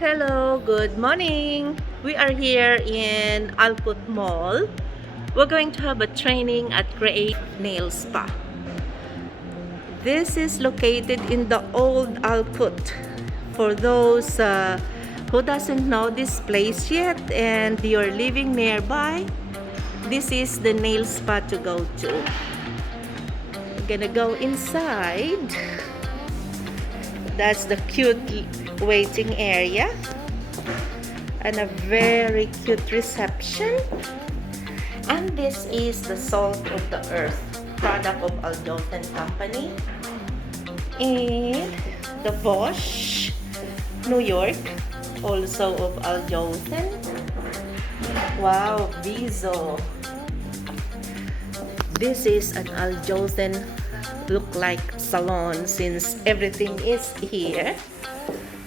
Hello, good morning. We are here in Alput Mall. We're going to have a training at Create Nail Spa. This is located in the old Alput. For those who doesn't know this place yet and you're living nearby, this is the nail spa to go to. We're gonna go inside. That's the cute waiting area and a very cute reception. And this is the Salt of the Earth product of Aljoten Company and the Bosch, New York, also of Aljoten. Wow, Viso. This is an Aljoten look like salon since everything is here.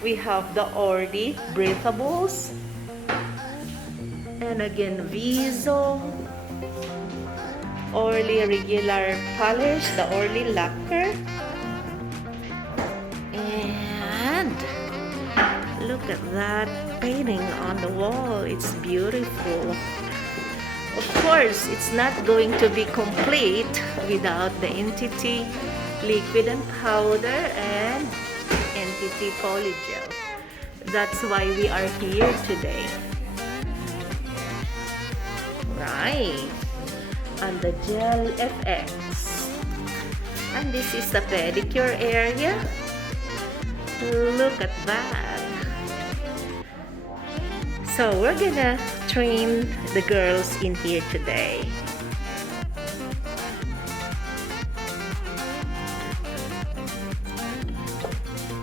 We have the Orly breathables and again Viso, Orly regular polish, the Orly lacquer, and look at that painting on the wall. It's beautiful. Of course, it's not going to be complete without the entity liquid and powder and entity PolyGel. That's why we are here today. Right. And the Gel FX. And this is the pedicure area. Look at that. So we're gonna train the girls in here today.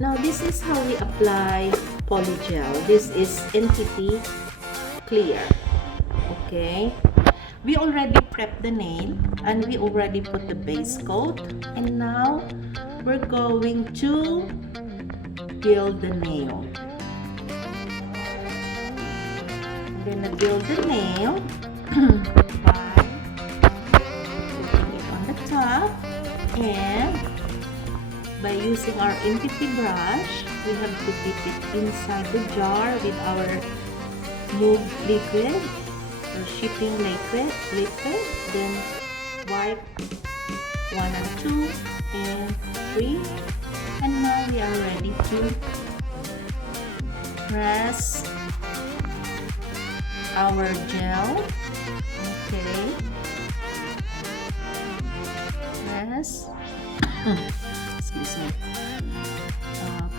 Now this is how we apply PolyGel. This is entity clear. Okay. We already prepped the nail and we already put the base coat, and now we're going to build the nail. I'm gonna build the nail by putting it on the top, and by using our entity brush, we have to dip it inside the jar with our move liquid or shipping liquid, then wipe 1 and 2 and 3, and now we are ready to press our gel. Okay, press excuse me,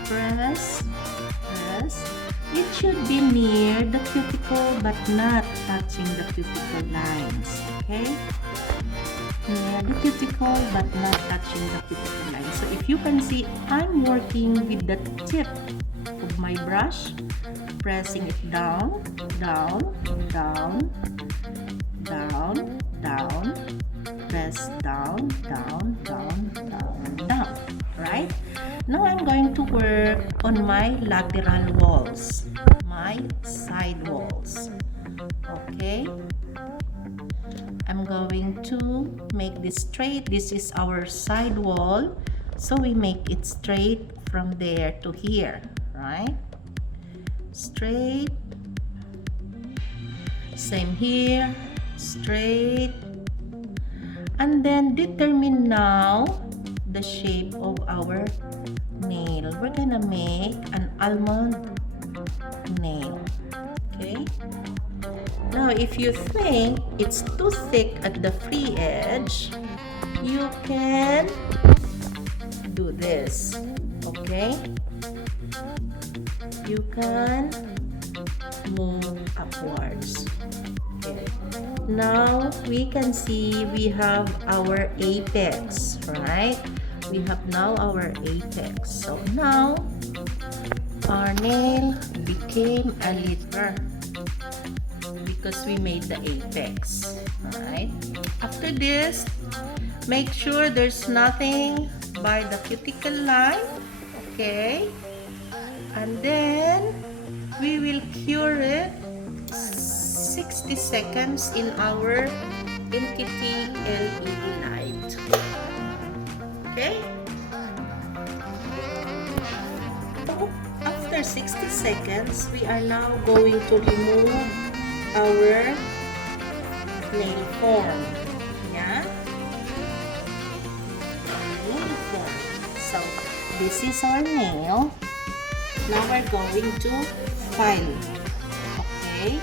press. It should be near the cuticle but not touching the cuticle lines. Okay, near the cuticle but not touching the cuticle lines. So if you can see, I'm working with the tip of my brush, pressing it down, down, down, down, down, press down, down, down, down, down. Right? Now I'm going to work on my lateral walls, my side walls. Okay? I'm going to make this straight. This is our side wall, so we make it straight from there to here, right? Straight. Same here, straight. And then determine now the shape of our nail. We're gonna make an almond nail. Okay? Now if you think it's too thick at the free edge, you can do this. Okay? You can move upwards. Okay. Now we can see we have our apex, right? We have now our apex. So now our nail became a liter because we made the apex. Alright. After this, make sure there's nothing by the cuticle line. Okay. And then we will cure it 60 seconds in our entity LED light. Okay? So after after 60 seconds, we are now going to remove our nail form. Yeah? Nail form. So, this is our nail. Now we're going to file. Okay?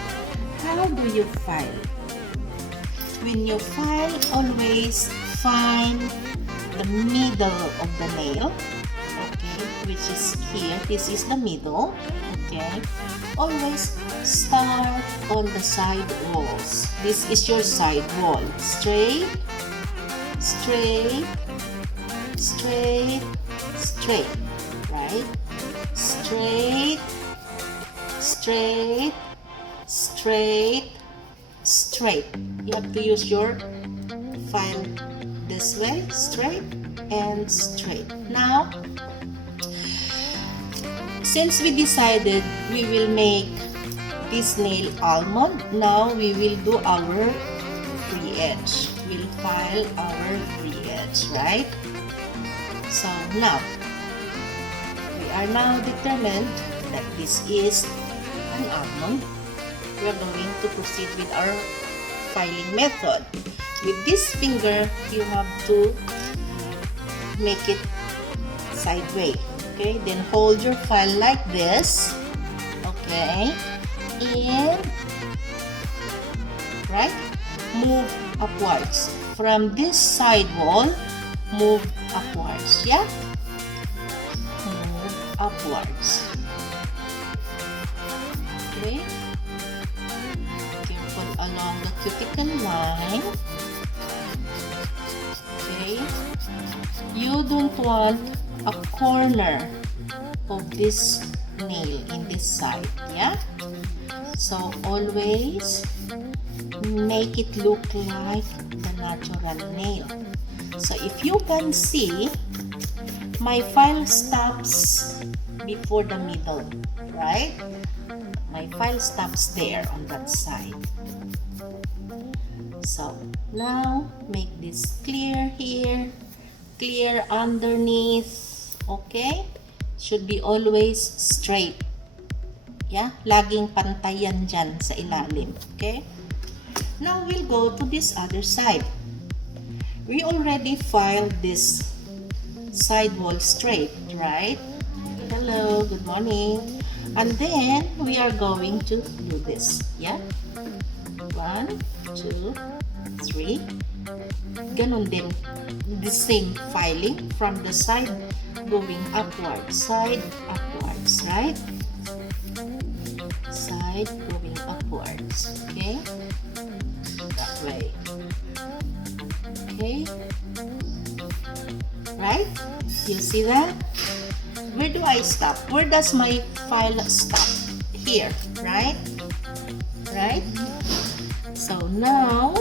How do you file? When you file, always find the middle of the nail. Okay? Which is here. This is the middle. Okay? Always start on the side walls. This is your side wall. Straight, straight, straight, straight. Right? Straight, straight, straight, straight. You have to use your file this way, straight and straight. Now, since we decided we will make this nail almond, now we will do our free edge. We'll file our free edge, right? So now, we are now determined that this is an almond. We are going to proceed with our filing method. With this finger, you have to make it sideways. Okay, then hold your file like this. Okay, and right, move upwards from this side wall. Move upwards. Yeah, move upwards. Okay, careful along the cuticle line. Okay, you don't want a corner of this nail in this side. Yeah, so always make it look like the natural nail. So if you can see, my file stops before the middle, right? My file stops there on that side. So now make this clear here, clear underneath. Okay? Should be always straight. Yeah? Laging pantay yan dyan sa ilalim. Okay? Now we'll go to this other side. We already filed this side wall straight, right? Hello, good morning. And then we are going to do this. Yeah? 1, 2, 3. Ganon din. The same filing from the side going upwards. Side upwards, right? Side going upwards. Okay? That way. Okay? Right? You see that? Where do I stop? Where does my file stop? Here, right? Right? So now,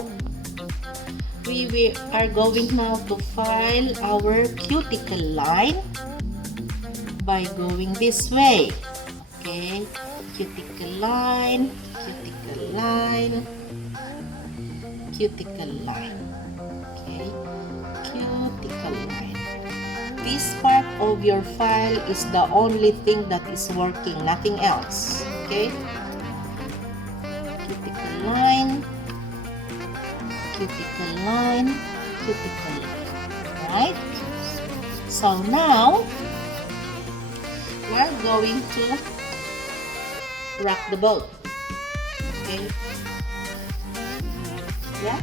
we are going now to file our cuticle line by going this way. Okay? Cuticle line, cuticle line, cuticle line. Okay? Cuticle line. This part of your file is the only thing that is working, nothing else. Okay? Cuticle line, cuticle line, cuticle line. Right? So now, we're going to rock the boat. Okay? Yeah?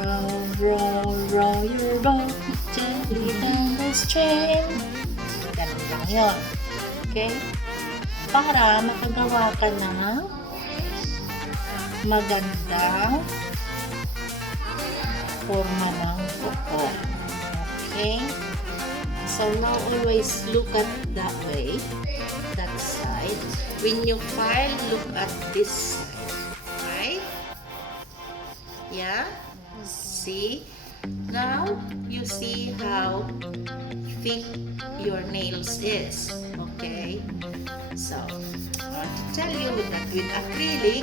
Row, row, row your boat gently down the stream. Ganun lang yun. Okay? Para makagawa ka ng magandang forma ng kuko. Okay? So now always look at that way, that side. When you file, look at this side. Right? Yeah? See? Now, you see how thick your nails is. Okay? So, I want to tell you that with acrylic,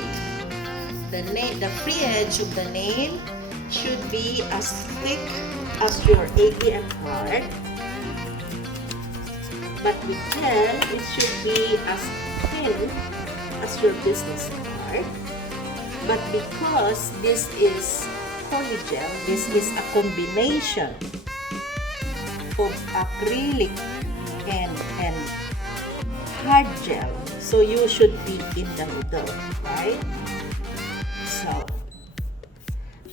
the free edge of the nail should be as thick as your ATM card. But with gel, it should be as thin as your business card. But because this is PolyGel, this is a combination of acrylic and hard gel. So you should be in the middle, right? So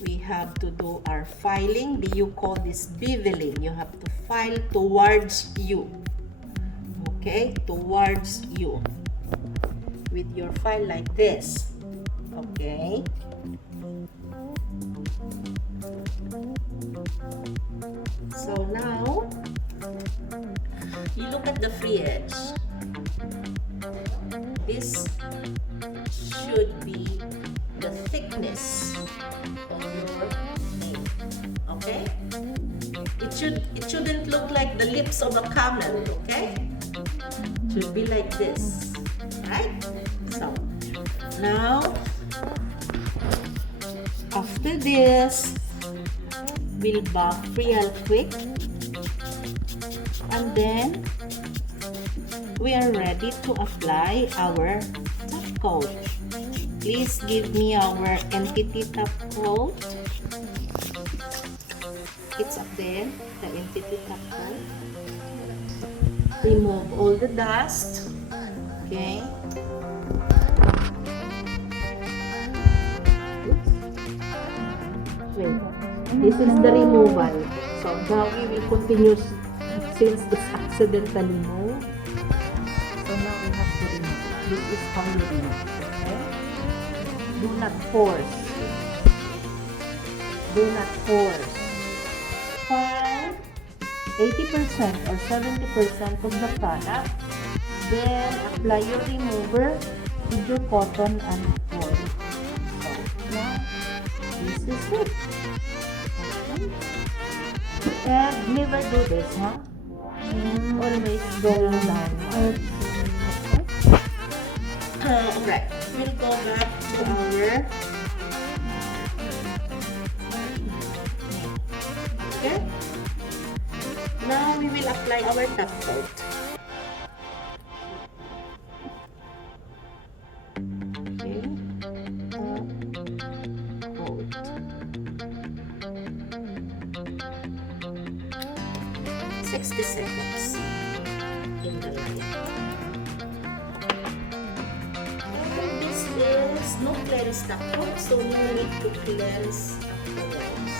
we have to do our filing. You call this beveling. You have to file towards you. Okay? Towards you. With your file like this. Okay? So now, you look at the free edge. This should be the thickness of your nail. Okay? It shouldn't look like the lips of a camel, okay? It should be like this. Right? So now after this, we'll buff real quick, and then we are ready to apply our top coat. Please give me our entity top coat. It's up there, the entity top coat. Remove all the dust. Okay. Wait. This is the removal. So now we will continue since it's accidentally moved. So now we have to remove. This is how you remove. Okay? Do not force. Do not force. File 80% or 70% of the product. Then apply your remover with your cotton and foil. So now this is it. Okay. And never do this, huh? Always go down. Okay. Alright, we'll go back to our okay. Now we will apply our top coat. Okay. Top coat. 60 seconds in the light. And this is no cleanse top coat, so no need to cleanse afterwards.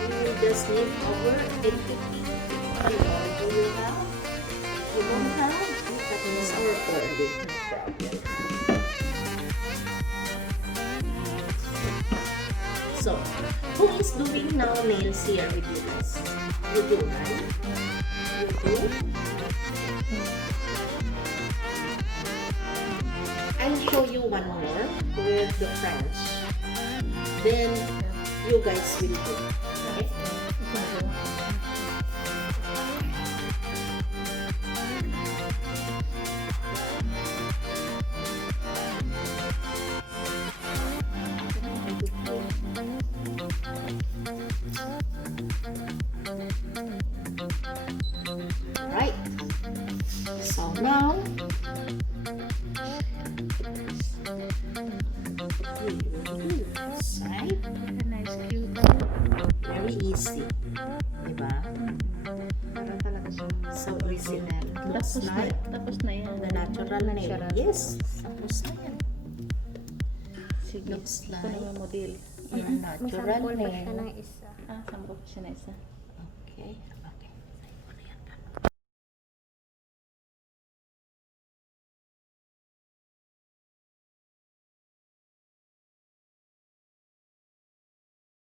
We will just need our entity. Do you have? You don't have? That is our early. No problem. So, who is doing now nails here with you guys? You do, right? You do? I'll show you one more with the French. Then, you guys will do. Okay? Right. So now side. Nice cute. Very easy. Diba? Para talaga siya. So easy na. Looks Tapos na, like tapos na yan. the natural nail. Natural. Yes. Tapos na yan. Sige, Looks ito like naman model. your natural nail. Ah, sample siya na isa. Okay.